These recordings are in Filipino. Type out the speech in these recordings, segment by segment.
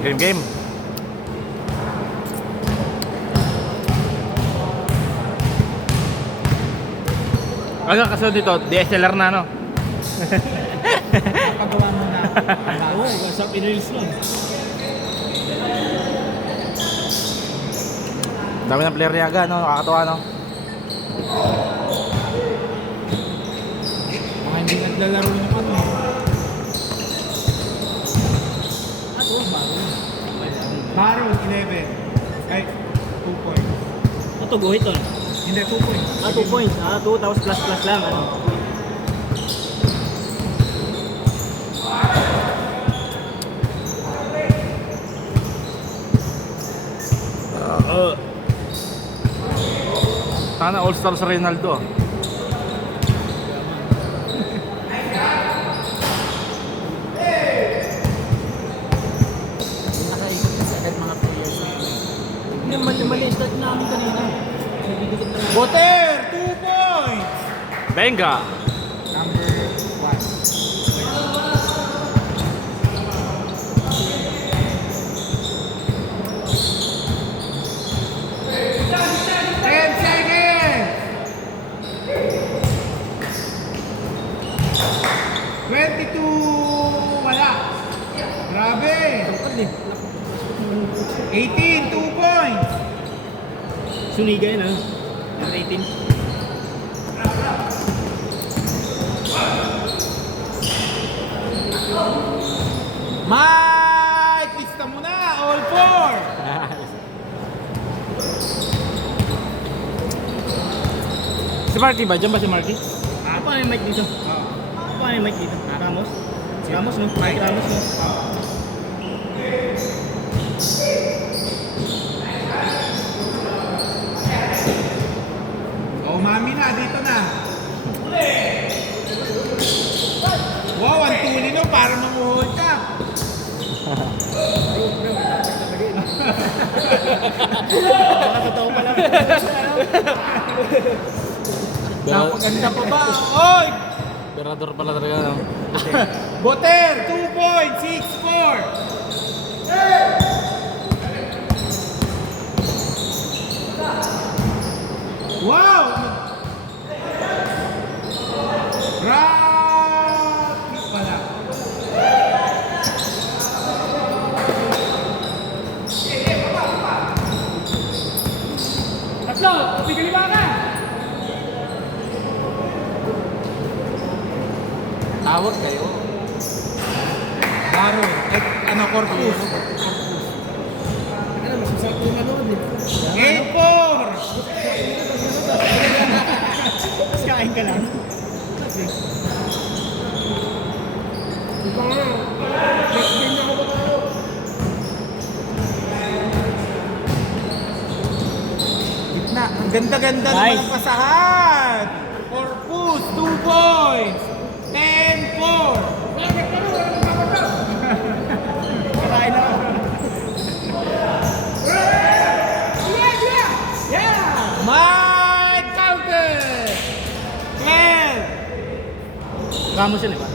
Game. Ano kasunod dito? DSLR na, no? Pagawa mo na. Oo, sa pinreels nun. Dami ng player niya, no? Nakakatuwa, no? Mga hindi naglalaro ng ano. Baron 11. Ay, 2 points. Ito, guhit to. Hindi, 2 points. 2 points. 2 tapos plus lang. Ano? Sana all-star sa Ronaldo. Nakaikot kasi agad mga players. Hindi, mali start namin kanina. Boter, 2 points. Benga! Number 1. Wala. Grabe. 18, 2 points. Sunigay na. Number 18. Mike, lista mo na. All 4. Si Marky ba? Diyan ba si Marky? Paano yung mic dito? Paano yung mic dito? Ramos? Ramos, no? Mike Ramos, no? Oh, mami na. Dito na. Wow, ang tuli no. Para mamuhol ka. Totoo pala. Napaganda pa ba? Oy! Berador pala talaga, no? Boter, 2 points, 6-4. Wow! Rocky pala. Tatlo! Pigilima ka! Tawag kayo. Baro, ano, Corpus. Ano, masasarap yung manood eh. 8-4. Tapos kain ka lang. Iba nga. Next game na ako matalo. Gitna. Ang ganda-ganda ng Nice. mga pasahan. Corpus, 2 points. 10-4. Kakain na ako. Mike counter. 12. Ramos yun, di ba?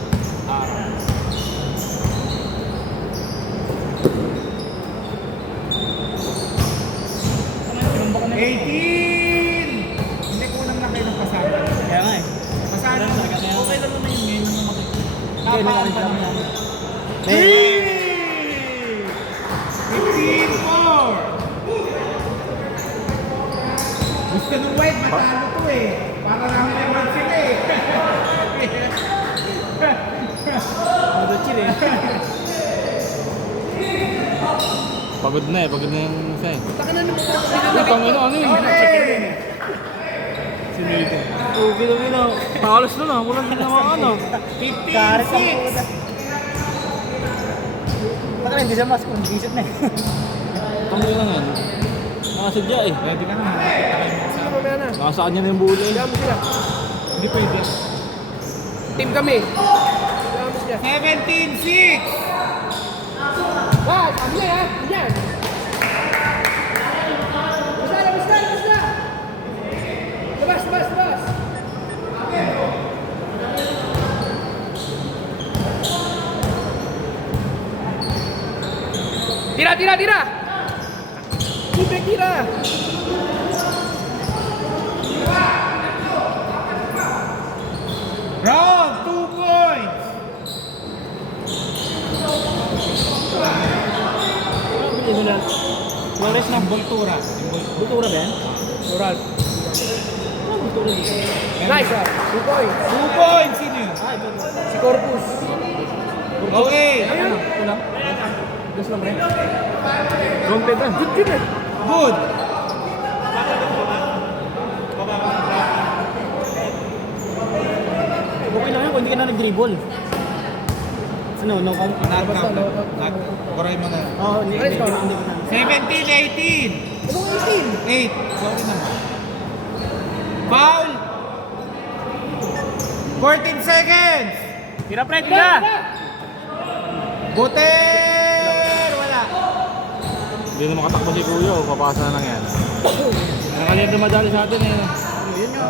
18. Hindi, kulang lang kayo ng pasahan. Kaya nga eh. Pasahan Alam mo. talaga kaya. Okay lang naman yun. Ngayon naman makikita. Tapaan pa naman. 3. 15-4. Gusto nung white, matalo to eh. Para lang naman sila eh. Ano chill eh. Pagod na yung isa eh. Taka na naman. Ano yun? Sinito. Oh, gino. Pakalos na na. Walang naman ano. 15-6. Taka na, hindi siya mas kung isip na eh. Tangin lang yan. Nakasadya eh. Ready ka na. Nasa kanya na yung bula eh. Hindi pwede. Team kami. 17-6. Wow, kami na ha. Yan. Basta na, basta na, basta. Labas, labas, labas. Tira, tira, tira! Tibek, tira! Round, 2 points. Ano lang? Flores ng Voltura. Butura ba yan? Oral. Ano butura dito? Nice, ah. 2 points. 2 points, sino yun? Ah, ito. Si Corpus. Okay. Ayun. Ito lang. Dos lang rin. Wrong bed ah. Good yun eh. Good. Okay lang yan kung hindi ka na nag-dribble. Ano, no count? Kuray mo na. Oo, hindi Ayos ka. hindi ko na. 17, 18. Anong 18? 8. Sorry naman. Foul. 14 seconds. Tira, Fred, tira! Buter. Wala. Hindi na makatakbo si Kuya. Papasa na lang yan. Nakaliyad na madali sa atin eh. Yun nga.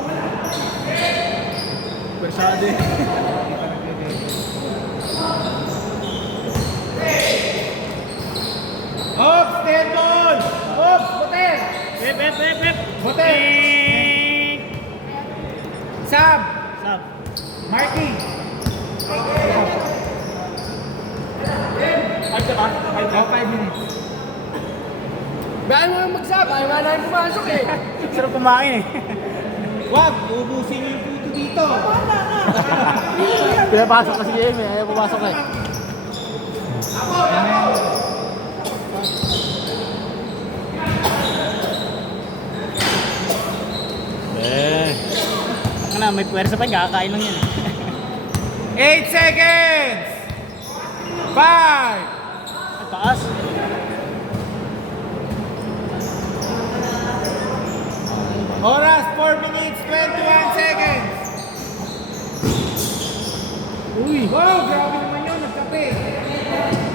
Persado eh. Ops, dead ball. Ops, Buter. Pep. Buter. Sab. Sab. Marking. Oh, 5 minutes. Bayaan mo yung magsab. Ayaw nga namin pumasok eh. Sarap kumain eh. Wag, ubusin niyo yung puto dito. Pinapasok kasi game eh. Ayaw pumasok eh. Eh. Ano na, may puwersa pa, kakain lang yan. 8 seconds. 5. At taas. Oras, 4 minutes, 21 seconds. Uy! Wow, grabe naman yun, nagkape.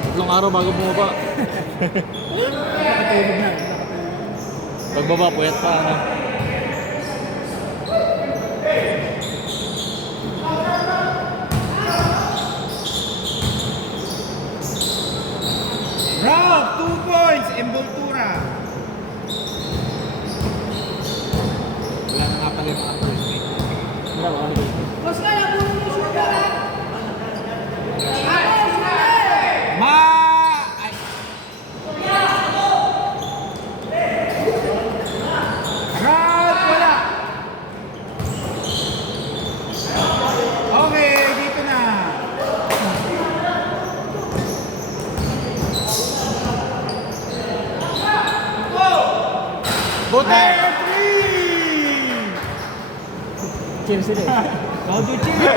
Tatlong araw bago bumaba. Nakatulog na. Pagbaba, puyat pa. Ano? Round, 2 points, Envoltura. Wala na nga pala yung mga first mate. Wala ba? Mas na lang, puno mo shoot na lang. Ma... Ay. Round, wala. Okay, dito na. Buter 3! Cheers sila eh. Todo cheer!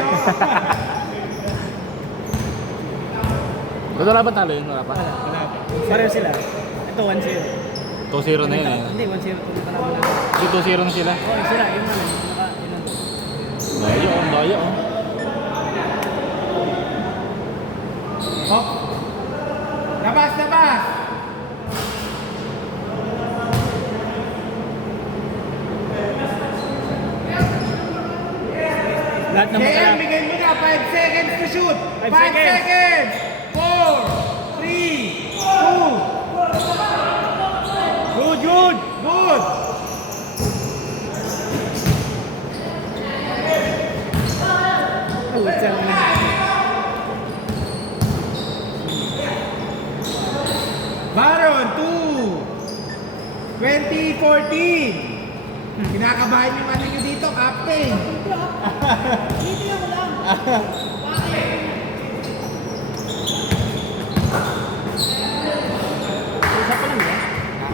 Wala ba talo yun? Wala pa? Pareho sila. Ito 1-0. 2-0 na yun eh. Hindi, 1-0. Tumatala mo na. Hindi 2-0 na sila. Oo, sila. Yun na. Yun na. Daya oh, daya oh. Oh. Labas, labas! Lahat ng JM, mga... bigay mo na 5 seconds to shoot! 5 5 seconds. seconds! 4, 3, 2. Good, good, good! Oh, it's a... Baron, 2014. Kinakabahan yung ano nyo dito, Captain. First up pa lang ba?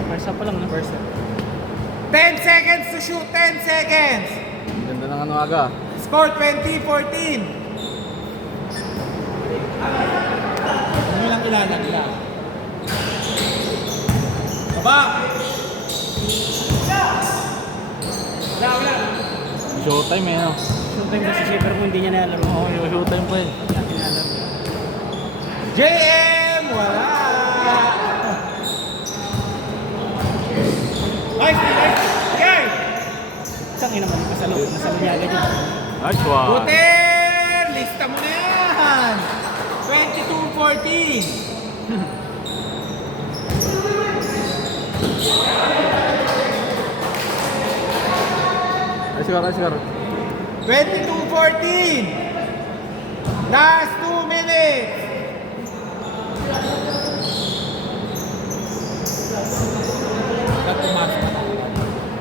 First up pa lang, no? First up. 10 seconds to shoot, 10 seconds. Ganda ng ano aga. Score 2014. Ano lang ilalagla? Baba! Wala. Showtime eh no. Showtime kasi Shaper kung hindi niya nalaro. Oo, yung showtime pa eh. Hindi natin nalaro. JM! Wala! Nice! Nice! Okay! Isang ina naman, nasalo niya agad yun. Nice one. Buter! Lista mo na yan! 22-14. Ay, sigar. 22-14. Last 2 minutes.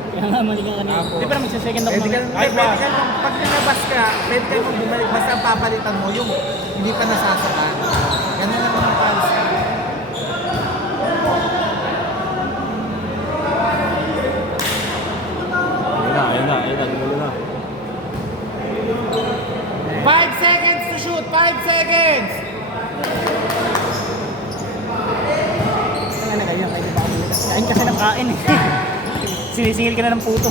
Kaya nga, mali ka kanina. Di ba na magsasecond ako Pwede ka, mamaya? pwede ka, pag nilabas ka, pwede ka mong bumalik. Basta ang papalitan mo yung hindi pa nasasakan. Ganun lang ang palis ka. Ayun na. Gulo na. 5 seconds to shoot. 5 seconds. Kaya na kayo, kayo ba? Kain kasi ng kain eh. Sinisingil ka na ng puto.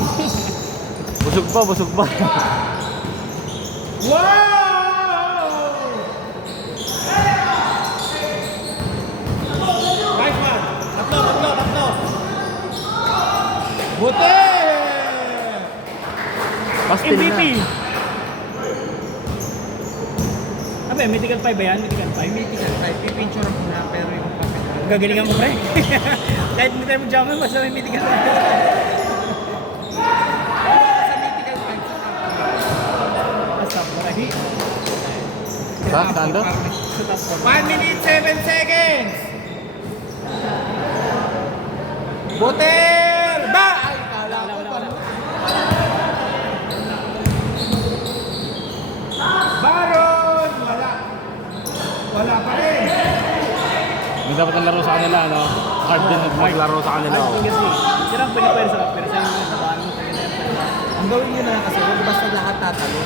Busog pa. Wow! Nice one. Tatlo. Buti! Pastil MVP! na. Abe, Mythical 5 ba yan? Mythical 5? Mythical 5. Pipicture ko na pero yung kapit. Gagalingan mo pre. Kahit hindi tayo mag-jammer, basta may Mythical 5. Sa Mythical 5 Basta, marami. Saan daw? Sa top 1 minute 7 seconds. Buter! Ba! Ay, kala ko pa. Baron! Wala pa rin. May dapat ang laro sa kanila, no? Hard din maglaro sa kanila. oh. Kasi, sirang pwede sa pero sa inyo, nabaan mo tayo na. Ang gawin nyo na lang kasi huwag basta lahat tatalo.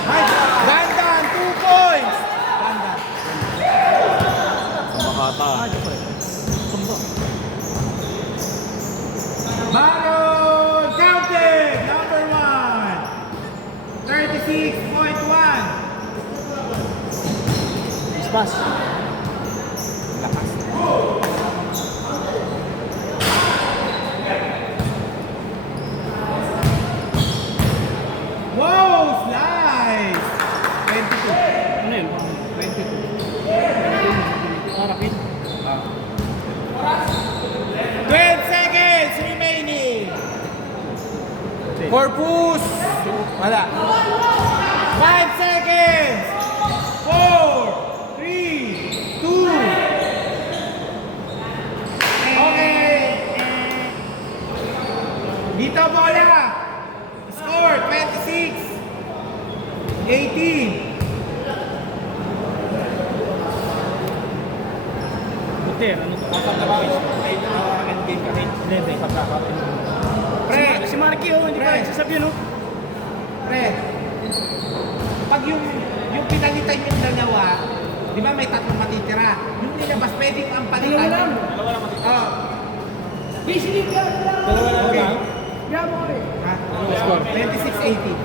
Gandan! 2 points! Gandan. Makata. Baron! Counted! Number 1! 36.1. Pass. Lakas. Wow! Slice! 22. Ano yun? 22. Rapid. 12 seconds remaining. Corpus! Wala. 5 seconds. 4, 3, 2. Okay. Dito bola. Score 26. 18. Buter, ano to? Game ka rin. Hindi, pagkakapin. Pre. Si Marky, oh, hindi pa Pre. nagsasabi, no? Pre, pag yung pinalitan yung dalawa, di ba may tatlong matitira? Yung nilabas, pwedeng ang palitan. Dalawa lang matitira. Oo. Bisilip ka. Dalawa lang Okay. lang. Grab mo rin. Ha? Score. 26-18.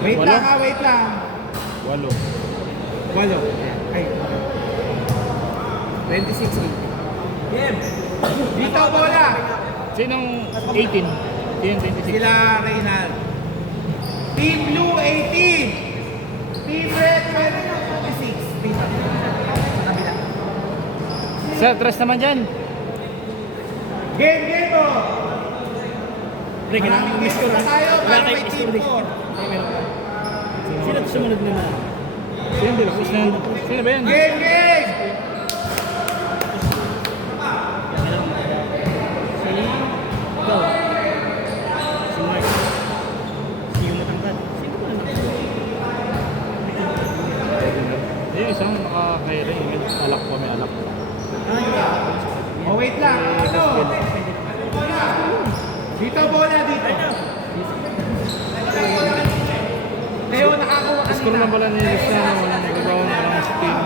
Wait Walo? lang ha, wait lang. 8. Walo. Ay. 26-18. Game. Dito bola. Sinong 18? Sinong 26? Sila Reynald. Team Blue 18. Team Red 26. Dito. Sa kabila. Sir, tres naman dyan. Game mo. Pre, kailangan yung miss score. Tayo, Wala para tayong may miss team score. 4. Ay, meron pa. Sino ito sumunod na na? Sino ba? Sino ba yan? Game! Si... Ikaw. Si Mark. Si yung matangkad. Sino ba naman? Yung isang naka-kaira. Alak po, may alak. Oh, wait lang. Ano? Dito bola, dito. Leo, nakakuha ka Score lang pala ni Luciano. Walang nagagawa na lang sa team.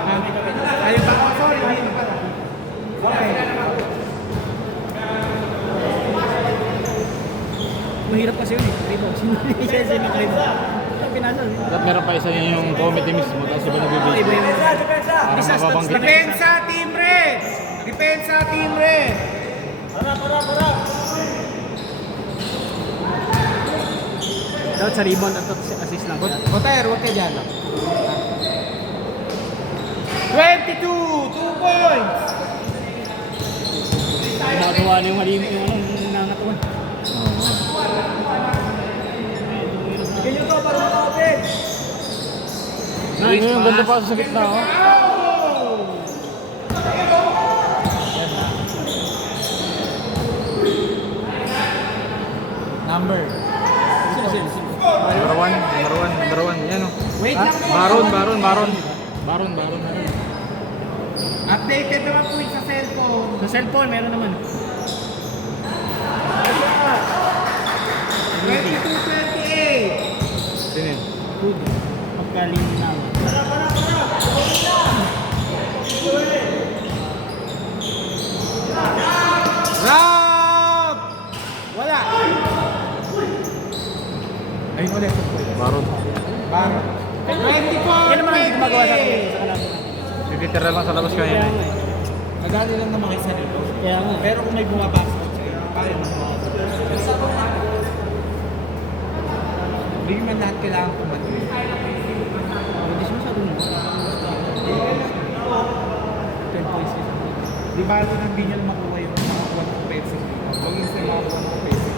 Ayun pa. Oh, sorry, dito pala. Okay. Mahirap kasi yun eh. Rito. Sino kayo? Pinasa. Dapat meron pa isa yung committee mismo. Tapos iba Iba nagbibigay. yung... Para mababanggit. Depensa, Team Red! Depensa, Team Red! Dapat sa rebound at assist lang siya. Hotel, huwag ka dyan. 22! 2 points! Ginagawa na yung malimit yung anong nangangatawan. Oo. Ganyan to, para makapit. Nice, yung ganda pa sa gitna, oh. Number. Number one. Yan, oh. Wait lang po. Baron. Updated naman po yung sa cellphone. Sa cellphone, meron naman. 22-28. Sino yun? Good. Pagkaling na. Round! Wala. Ayun ulit. Baron. Baro. Yan naman ang gumagawa sa akin. 24-28. Sa kalaban. Pipitira lang sa labas Kaya kanya. nga eh. Magani lang naman kayo sa nito. Kaya nga. Pero kung may bumabasok sa'yo, paano mo? Hindi man lahat kailangan tumatawid. Hindi siya masyadong naman. 10 points. Di ba ito nang di niya makuha yung makakuha ng peso? Huwag yung sila makakuha ng peso.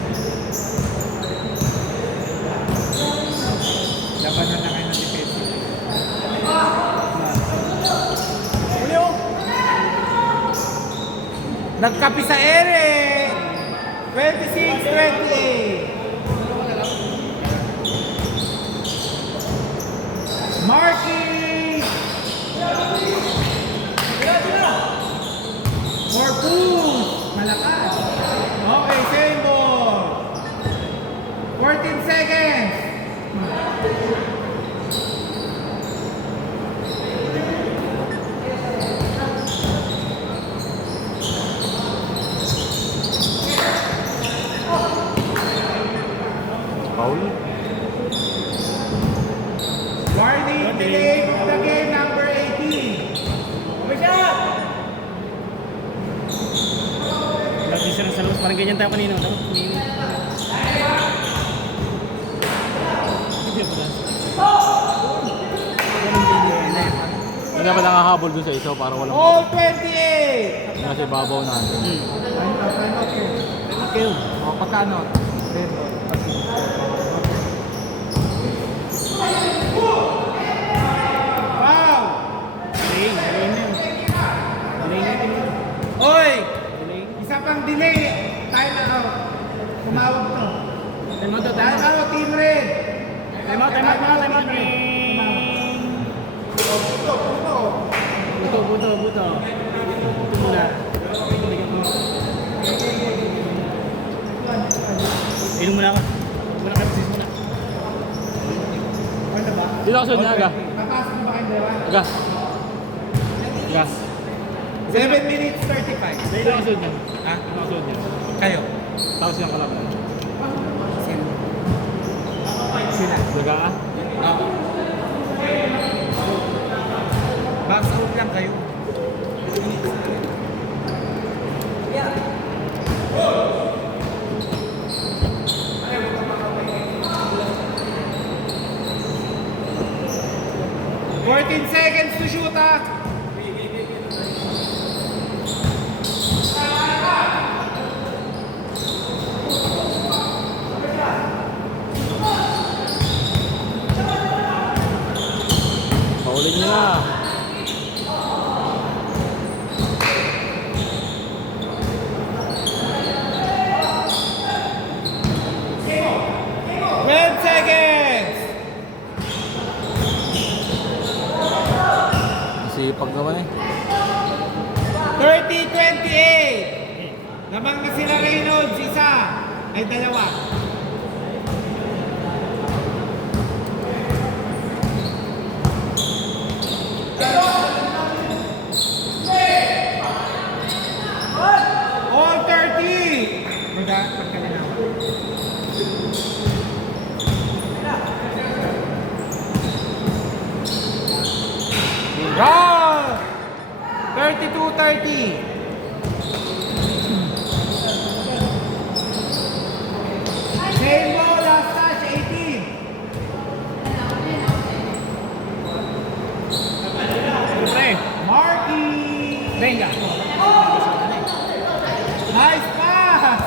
Labanan na kayo ng peso. Nagkapi sa ere! 26-28! Marky! More push! Malakas! Okay, same ball! 14 seconds! Paul. Warning, delay of the game number 18. Lagi siya sa labas. Parang ganyan tayo kanina. Dapat umiinit. Hindi pa lang. Hindi pa nakahabol dun sa isa para walang All 28! kasi babaw na. Kayo. O, pagkano? Wow! Delay. Delay na yun. Delay na yun. Oy! Delay. Isa pang delay. Time out. Tumawag to. Time out. Time out, Team Red. Time out. Time out. Time out. Buto. Buto muna. Inom muna ako. Muna kayo sis muna. Ano ba? Dito ako sunod niya, Aga. Papasok mo ba kayong dalawa? Aga. Aga. 7 minutes 35. Dito ako sunod niya. Ha? Dito ako sunod niya. Kayo? Tapos yung kalaban. Sila. Daga ah. Box out lang kayo. "14 seconds to shoot, ah! Paulin niyo na. Sipag naman eh. 30-28. Lamang na sila Reynolds, isa. Ay, dalawa. All 30. Baga, pagkalinawan. Round! 32-30. Same ball, last touch, 18. Pre. Marky! Venga. Nice pass!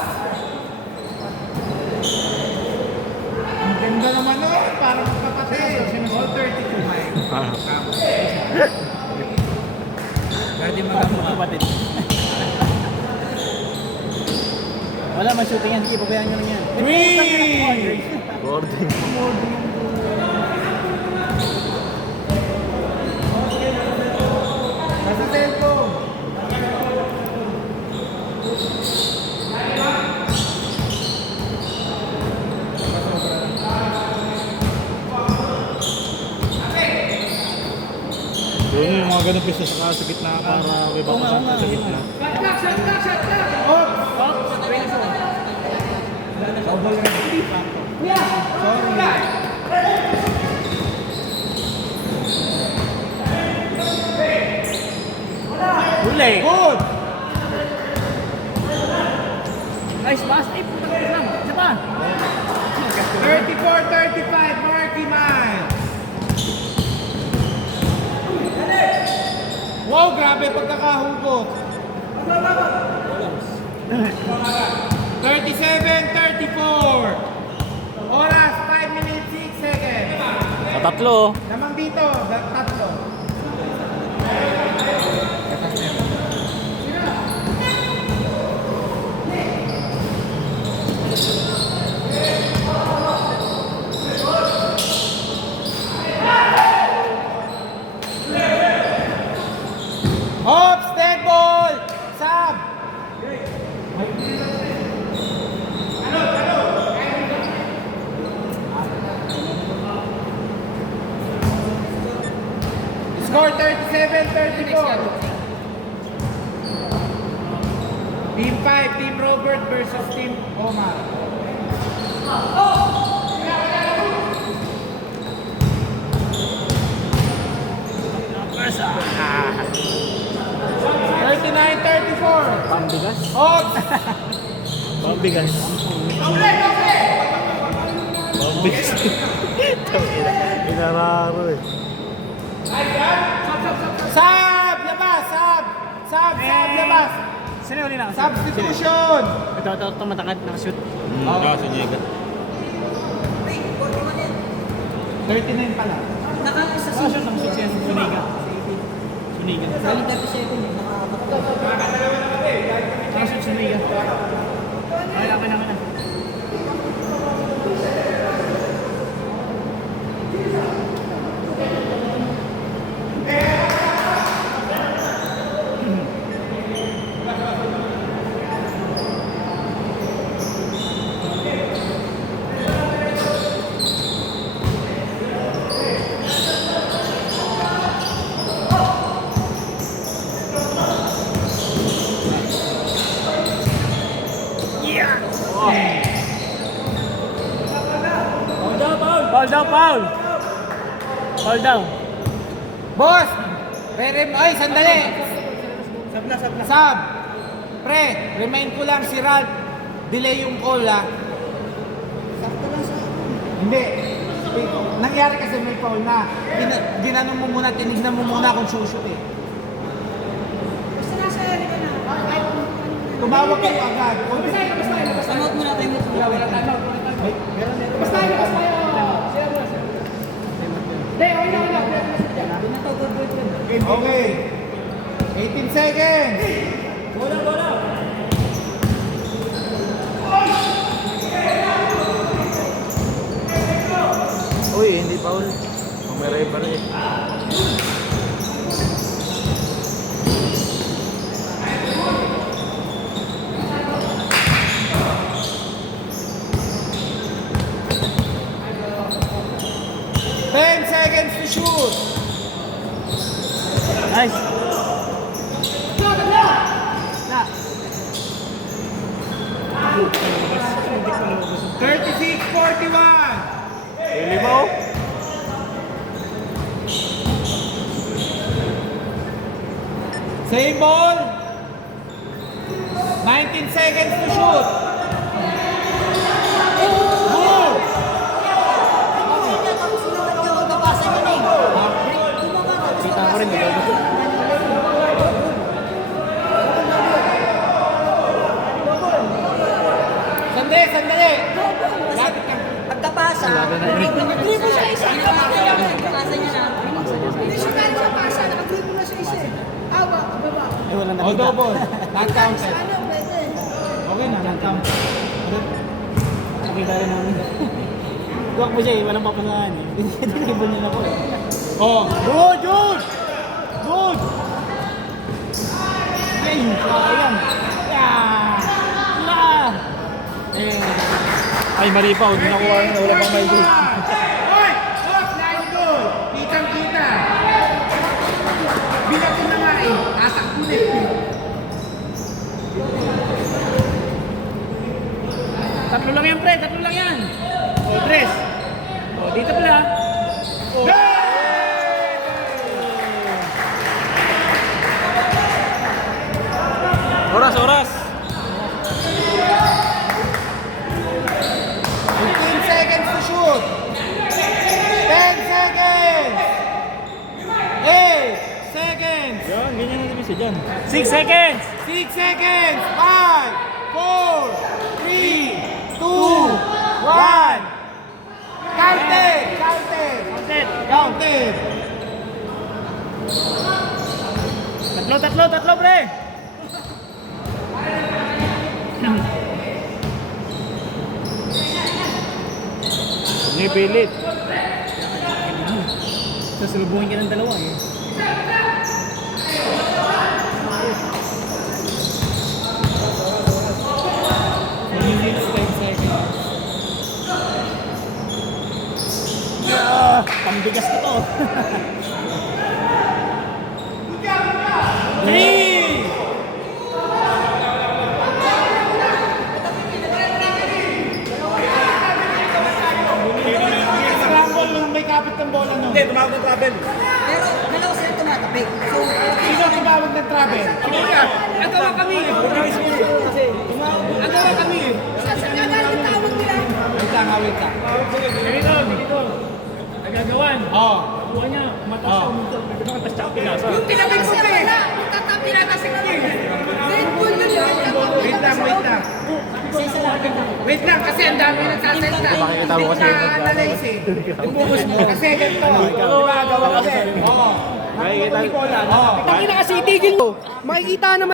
Ang ganda naman nun. Parang magpapatid. All 32, Mike. Pwede magamot kapatid. Wala man shooting yan, sige, pabayaan nyo lang yan. Three! Boarding. Nasa cellphone. Yun yung mga ganun pista sa gitna para may Oo nga, oo nga, sa oo gitna. Huli! Good! Nice pass! Ay, putang ina lang! Isa pa! 34-35, Marky Mile. Wow, grabe pagkakahugot. 37-34. Oras, 5 minutes, 6 seconds. Sa tatlo. Lamang dito, tatlo. Hops, dead ball! Sab! Score 37-34. Team 5, Team Robert versus Team Omar. Ah. 39-34. Pambigas? Hops! Pambigas. Pambis. Inararo eh. Sab! Labas! Sab! Sab! Sab! Labas! Sino yun na? Substitution! Ito matangad, nakashoot. Si Diego. 39 pala. Nakashoot ang shoot siya, Suniga. Suniga. Galing 30 seconds eh. Nakashoot Suniga. Ay, akin na. Foul down, foul! Foul down. Boss! Ay, sandali! Sab na. Sab! Pre, remind ko lang si Ralph. Delay yung call ha. Hindi. Nangyari kasi may foul na. Ginanong mo muna, tinignan mo muna kung shoot eh. Basta nasa ka na. Tumawag kayo agad. Tanood mo natin yung mga wala tanood. Basta tayo. Okay. 18 seconds. Uy, hindi foul. Pumiray pa rin eh. Seconds to shoot. Nice. Na. 36-41. Really mo? Same ball. 19 seconds to shoot. Goal! Kita ko rin. Ito na yun. Dribble siya isa. Hindi siya kahit siya pasa. Nakadribble na siya isa eh. Awa, baba. Eh, wala O, nakita. double. Not counted. Ano, pwede. Okay na, not counted. Nakita rin namin. Tuwak mo siya eh, walang papasahan eh. Dinibon niya na po eh. Oh, Good! Good! Good! Ay, sayang. Ay, mali pa. Hindi nakuha na. Wala pang may goal. Hoy! Stop! Line goal! Kitang-kita! Bilang ko na nga eh. Tatakbo na eh. Tatlo lang yan, pre. Tatlo lang yan. O, Dres. O, dito pala. Oras, oras. 15 seconds to shoot! 10 seconds! 8 seconds! Yan, ganyan ang ibig dyan. 6 seconds. 6 seconds! 5, 4, 3, 2, 1! Counted! Counted! Set. Counted! Tatlo, pre. Hindi pilit. Sasalubungin ka ng dalawa eh. Minutes, 10 seconds. Pambigas ko to. 3! Scramble nung may kapit ng bola nun. Hindi, tumawag ng travel. Pero, dalawa sila tumatapik. So, Sino tumawag ng travel? Agawa kami. Agawa kami. saan nga galing tawag nila? Wait lang, wait lang. Ganito. Nagagawan. Oh. Kuha niya, matas siya, umuntot. Nagkakatas siya, pinasa. Yung tinapik ko pa wala. Tatapik na kasi kami. Red Bull yun yung tatapik. Wait lang, wait lang. Wait lang, kasi ang dami nagsasalita. Makikita mo kasi. Hindi na-analyze eh. Ibuhos mo. Kasi ganito. Ginagawa kasi. Oo. Makikita. Oo. Tangina kasi itigil mo. Makikita naman.